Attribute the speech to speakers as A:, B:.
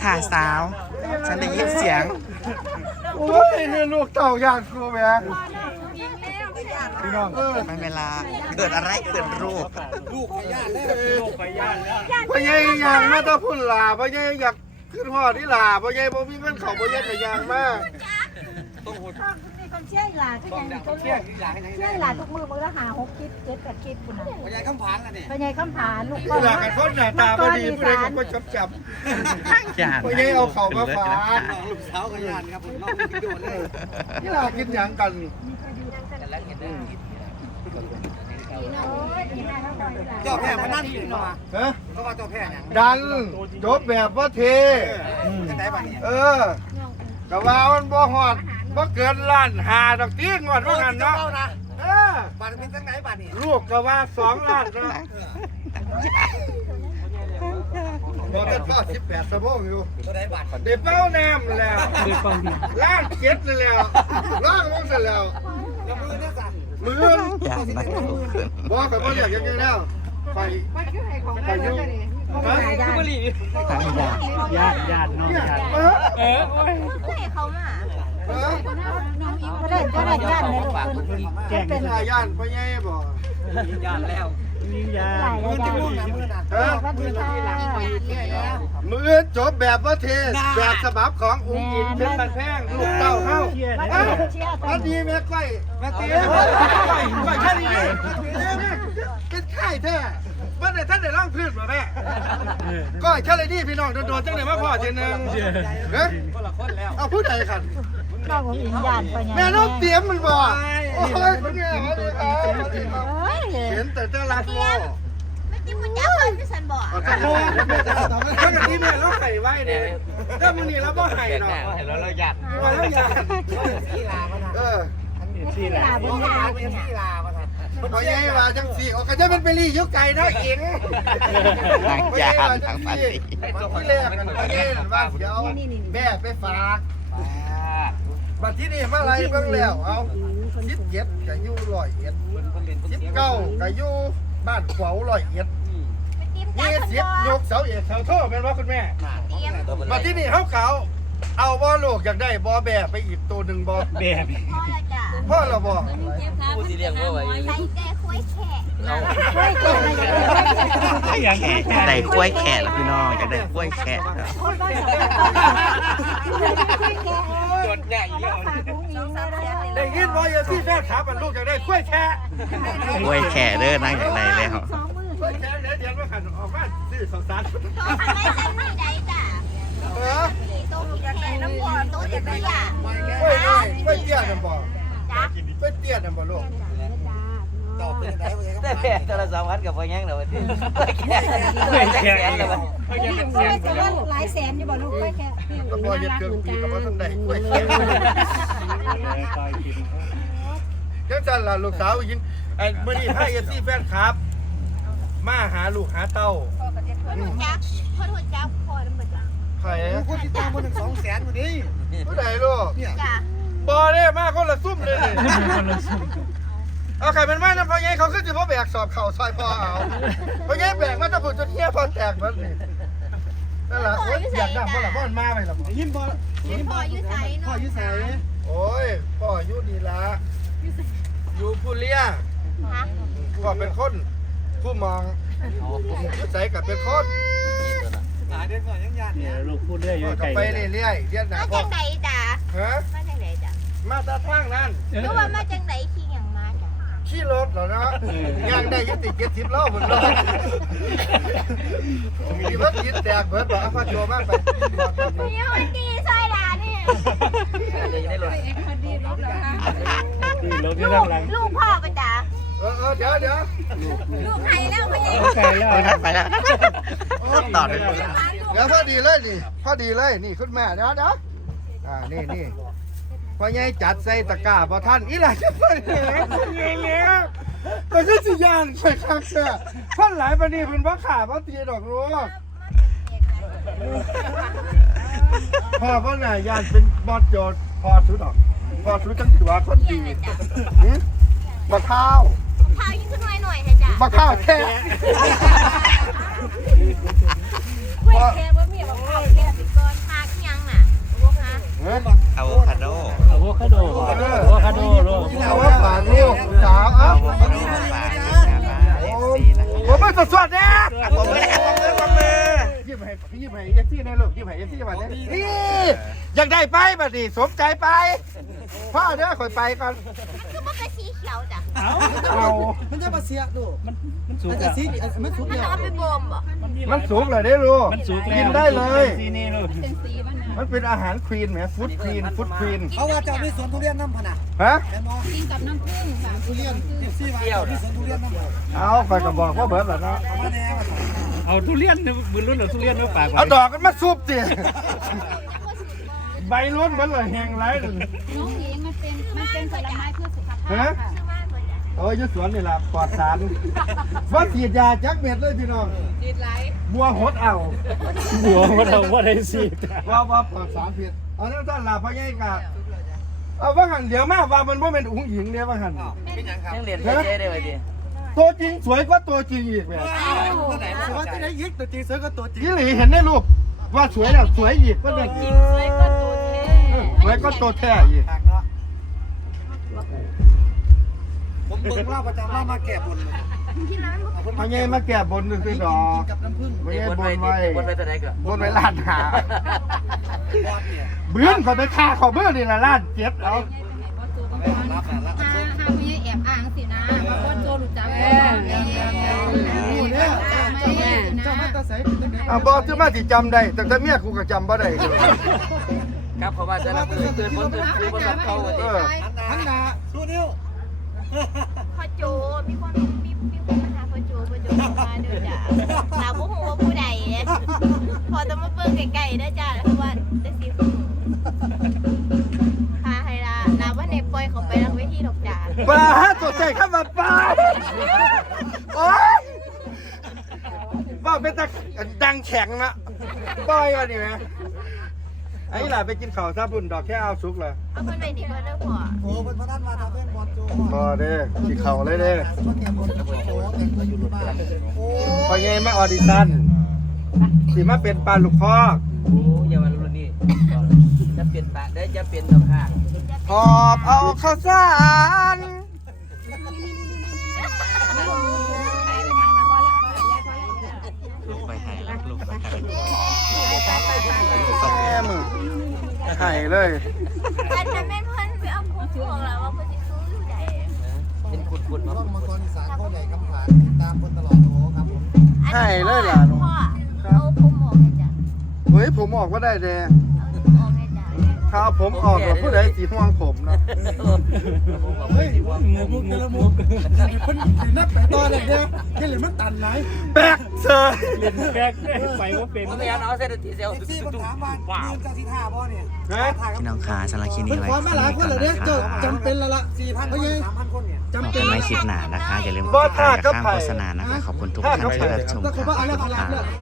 A: ค่ะสาว ฉันได้ยินเสียง
B: โอ้ยนี่ลูกเต่าอย่างกูแม่พี่น้อง
A: ไม่เวลาเกิดอะไรเกิดรูป
B: พ่อใหญ่ยางมาตะพุ่นลาพ่อใหญ่อยากขึ้นหอดที่ลาพ่อใหญ่บ่มีเงินเขาพ่อใหญ่ก็ยางมาก
C: มีคนเชื่อหลานก็ยังมีคนเชื่อหลานทุกมือมือละ6 คลิป 7 8 คลิปคุณนะ
D: พ่อใหญ่คำผานกันนี่
C: พ่อใหญ่คำผานลูก
B: ที่ลากันคนหน้าตาบ่ดีผู้ใดก็บ่จับ
A: จาน
B: พ่อใหญ่เอาเข่ามาฝาก
D: ลูกสาวกันยานครับผมน้องกินโดนเลย
B: ที่ลากินหยังกัน
D: เจ้าแพ้มานั่นอยู่เนาะ
B: ฮะ
D: เพราะว่าเจ้าแพ้หยัง
B: ดันจบแบบว่าเท
D: จังได๋บัดนี้
B: กะว่ามันบ่ฮอดบ่เกินล้าน5ดอกตีงวดว่างั้นเนาะ
D: บัดเป็นจังได๋บัดนี้
B: ลูกก็ว่า2ล้านเนาะบ่ทันพอ18ชั่วโมงอยู่
D: ตัวใดบัด
B: เดี๋ยวเป้าน้ำแล้วล้างเก็ดแล้วล้างลงเสร็จแล้ว
D: แล้วมือเนี่ยสั่น
B: มือ
A: จานนักลุกขึ้น
B: บอกกับพ่ออยากยังไงแล้วไปยุ่งฮะ
A: ทางญาติ
E: ญาติน้องญาติ
C: เขามา
B: ฮะ
C: ก็ได้ญาติในลูกคน
B: เป็นอาญานพ่อใหญ่บอก
D: ยานแล้ว
E: มีญา
C: หลาย
E: ติ
D: มือ
C: ญา
D: ที่
C: ติ
D: มุ่งนะมือน่ะ
B: ฮะ
C: สวัสดีค่ะ
B: มือจบแบบว่าเทแบบฉบับของอุ้งอินเป็นบันแพงลูกเต้าเฮ้าวันดีแม่ก้อยแม่เตี้ยก้อยแค่นี้เป็นไข่แท้บ้านไหนท่านได้ร่างพื้นมาแม่ก้อยแค่นี้พี่น้องโดนจังเลยมาพ่อเจนึงเฮ้ย
D: คนละคนแล้ว
B: เอาพูดใดกัน
C: น้องอินญาติพ่อใหญ่
B: แม่น้องเตรียมมันบอกโอ้ยเป็นไงวะเนี่ย
C: เฮ้ย
B: เห็นแต่รักพ่อ
C: ไม่จริงมันจะเพิ่นพี่สันบอก
B: ถ้าอย่างนี้แม่เราไข่ไว้เนี่ยถ้ามันนี่เราบ่ไข่เนาะ
D: แล้วเราหยัด
B: มาแล้วยา
D: ที่ลาบ่น่ะ
E: ที่แหละ
C: บนยา
D: เป็นที่ลาบ่น่ะ
B: พอใหญ่มาจังสี่โอ้ก็จะเป็นไปรียุกไก่เนาะเอง
A: ทางญาติทางปาร์ตี้
B: ที่แรกกันพอใหญ่ว่าเดี๋ยวแม่ไปฝากบัดที่นี่มาอะไรเบิ่งแล้วเอา17ก็อยู่101 19ก็อยู่บ้านขวาว101 20ยกเสาเอกเสาโทแม่นว่าคุณแม่บัดที่นี่เฮาเขาเอาบ่ลูกอยากได้บ่แบไปอีกตัวหนึ่งบ่
E: แบบ
B: พ่อเราบ่
D: กูสิเลี้ยงบ่ไว้
C: ใส่แต่คุยแขก
E: อย่าง
A: แขกได้กล้วยแขกแล้วพี่น้องจะได้กล้วยแขกแล้ว
D: จดใหญ่เยอะ
B: ได้ยินบ่อย่าซี่แท้ถามมันลูกอยากได้กล้วยแค่
A: กล้วยแขกเด้อนั่งอย่างไรแล้ว
B: กล้วยแค่เดี๋ยวมาขันออกมาซื้อ2 3 เออกล้วยเตี้ยนำบ่กล้วยเตี้ยนำบ่ลูก
D: ตอบเป็นจังได๋บ่
F: แต่แพ้โทรศัพท์วัดกับพ่อยังเด้อว่าติ
E: เคยแข่งเลย
C: จะว่าหลายแสนอยู่บ่ลูกไปแค่
B: ก็บ่เฮ็ดเครื่องปีก็บ่ทันได้กล้วยแค่จังซั่นล่ะลูกสาวยินมื้อนี้ถ้า FC แฟนคลับมาหาลูกหาเต้าไผ
D: คนติดตามบ่ถึง200,000บ่ดิ
B: ผู้ใดลูกบ่เด้มาคนละซุ่มเลยนี่เอาไข่มันมานะพ่อใหญ่เขาขึ้นสิบ่แบกสอบเข่าซอยพ่อเอาพ่อใหญ่แบกมาตะพุ่นจนเหี้ยพอแตกหมดนี่นั่นล่ะโอ๊ยอยากดังบ่ล่ะพ่อมันมาไปล่ะ
D: ยินบ่พ่ออยู่ไส
B: โอ้ยพ่ออยู่นี่ล่ะอยู่ผู้เลี้ยพ่อเป็นคนผู้มองอยู่ไสก็เป็นคน
D: หาเดือนก่อนยังยาน
E: เนี่ยลูกพูดเรื่อยอยู่
B: พ่อก็
E: ไกล
B: ไปเรื่อยๆเรียนหน้า
C: มา
B: พ่อ
C: จากไหนจ้ะ
B: ฮะ
C: มาจากไหนจ้ะ
B: มาตาทางนั้น
C: ก็ว่ามาจากไหนขี่อย่างมาจ้ะ
B: ขี่รถเหรอเนาะย่างได้ยุติ70โลบนรถมีรถยิดแตกเบิดบ่เอาพ่อโจมากไปบอกไป
C: มีคนดีซอยหลานนี่
E: นี่รถที่ด้านหลัง
C: ลูกพ่อปะจ๊ะ
B: เดี๋ยว
C: ลูกใครแล้วพ่อใหญ่
E: ไกลแล้ว
A: ไปแล้วต่อเลย
B: เดี๋ยวพอดีเลยนี่พอดีเลยนี่คุณแม่เดี๋ยวนี่พอใหญ่จัดใส่ตะกร้าบ่ท่านอีหล่ะจะไปแล้วก็คือสิย่างไปคักเด้อท่านหลายปานนี้เพิ่นบ่ขาบ่ตีดอกลูกพ่อบ่น่ะย่านเป็นบอสโจดพอสุดดอกพอสุดจังตัวคนดีบักข้าว
C: พายิ่งขึ้นหน่อยเถอะจ้ะ
B: บักข้าวแค่
C: คุยแค่ว่ามีบักข้าวแค่สิก่อน
B: สวดเนี่ย
A: ผมมือแล้วผมมือ
B: ยิ้มให้เอฟซีในลูกยิ้มให้เอฟซีมาเนี่ยนี่อยากได้ไปบัดนี้สมใจไปพ่อเด้อคอยไปก่อน
D: คือมันเป็นสีเขียวจ้ะ
B: เอา
E: มันจะมาเสียดูมันสูง
D: มันจะสีมันสุก
C: มัน
D: แล้ว
C: เอาไปบ่มบ่
B: มันสูงเลยได้รู้
E: มันสูง
B: กินได้เลย
E: ซีนี่ลูก
C: เป็นสีมันน่ะ
B: มันเป็นอาหารควีนแหมฟู้ดควีน
D: เขาว่าจะมีสวนทุเรียนน้ำพนะ
B: ฮะ
D: แม่มอ
C: กินกับน้ำผึ้งค่ะ
D: ทุเรียนที่ซีว่ามีสวนทุเรียนน้ำ
B: เอาไปก็บอกว่าเบิร์ดแล้วเนาะ
D: มาแน่มา
E: เอาทุเรียนมือรุ่นหรือทุเรียนมาฝาก
B: เอาดอกกันมาซุบสิใบล้นมันเลยแห้งไรเลย
C: น้องหญิงมันเป็นผลไม้เพื่อสุขภาพค่ะ
B: โอ้ยยุสวนนี่ล่ะปลอดสารว่าฉีดยาจักเม็ดเลยพี่น้อง
C: ติดไหล
B: บัวหดเอา
E: บัวมาทำว่าได้สิ
B: ว่าปลอดสารผิดเอานั่นท่านลาพ่อใหญ่กะเอาว่าหันเดี๋ยวมาว่ามันว่าเป็นอุ้งหญิงเนี่ยว่าหัน
F: ยังเรียนเจ๊ได้ไหมดิ
B: ตัวจริงสวยกว่าตัวจริงอีกแบบ
D: ว่าจะได้ยึดตัวจริงเสือก็ตัวจริง
B: ยี่หลีเห็นในรูปว่าสวยแล้วสวยอีกก็เด็กอีก
C: สวยก็ตัวเท่
B: สวยก็ตัวแท้อีก
D: ผมเบิ่งเล่าประจำเล่ามาแก่บน
B: พ่อใหญ่มาแก้บนนึงสิดอก
D: กับน้ำผึ้ง
B: พ่อใหญ่บนไว้
F: บนไปตัวไหนก่อน
B: บนไว้ล้านหา
D: บอดเนี่ย
B: เบื้องเขาไปฆ่าเขาเบื้องนี่ละล้านเจ็ดเอา
D: รับนะรับ
C: ห้าไม่แอบอ้างสินะว่าคนโจรู้จักแม่
D: เจ้ามาตาใส
B: อ่ะบอกที่มาที่จำได้แต่ถ้าเมียกูก็จำบ่ได้
F: ครับเขาว่าจะรับตื่นบนรับเขา
D: หันหน้าสู้นิ้ว
G: พ่อโจมีคนมาหาพ่อโจมาเด้อจ้ะถามว่าหัวผู้ใดพอต้องมาเบิ่งไกลๆเด้อจ้ะเพราะว่าได้สิพาให้ลาว่าในปล่อยเขาไปทางเวทีดอกจ้ะ
B: ปลาตัวใจเข้ามาปลาโอ๊ยว่าเป็นตะดังแข็งนะป้อยกันนี่ไหมไอ้หล่ะไปกินข้าวซาบุญดอกแค่เอาซุกเลย
G: เอาเพิ่นไปนี่เพิ่นเด้อพ่อ
D: โอ้เป็นพระท่านมาทำเป็นบอลโจ
B: พอเด้กินข้าวเลยเด้
D: มาแก่บนกับโจแต่งตัวอยู่บ้านโอ้
B: พอไงมาออดิชั่นสิมาเป็นปลาลูกคอก
F: โอ้ยวันรุ่นนี้จะเปลี่ยนปะได้จะเปลี่ยนดอกข้าง
B: หอบเอาข้าวสาร
A: ลูกไปหายแล้วลูกไปหาย
B: แม่มึงไข่เลย
G: อันนั้นแม่นเพิ่นไปเอาของของเราว่าเพิ่นสิซื้ออยู่ใด
F: เป็นขุดๆมา
D: ร่องมังกรอีสานข้อใหญ่คำผานตามคนตลอดโอ้ครับผม
B: ไข่เลยล่ะ
G: พ่อเอาผมออกให้จ้ะ
B: เฮ้ยผมออกก็ได้เด้
G: เอาออกให้จ้ะ
B: ถ้าเอาผมออกกับผู้ใดสีห่วงผมนะ
D: เฮ้ยมุกแต่ละมุกเพิ่นนับไปต่อเลยเนี่ยที่เหลือมันตันไหน
B: แบกเซอร์
E: เล่นแก๊กไปว่าเป็น
F: มันพยายามเอาเส้นตีเซล
D: เอฟซีมันถามว่าลืมจากที่ท่าบ่เนี่ย
A: พี่น้องขาสำหรับคลิปนี้ไว้
D: ขอมาหลายคนเลยเนี่ย
A: ก่
D: เจ้า
A: อนนะคะ
D: จำเป็นละละ4,000 3,000 คนเนี่ย
A: จำเป็นไม่คลิปหนานะคะอย่าลืมกดติดตามและข้ามโฆษณานะคะขอบคุณทุกท่านที่รับชมค่ะขอบคุณค่ะ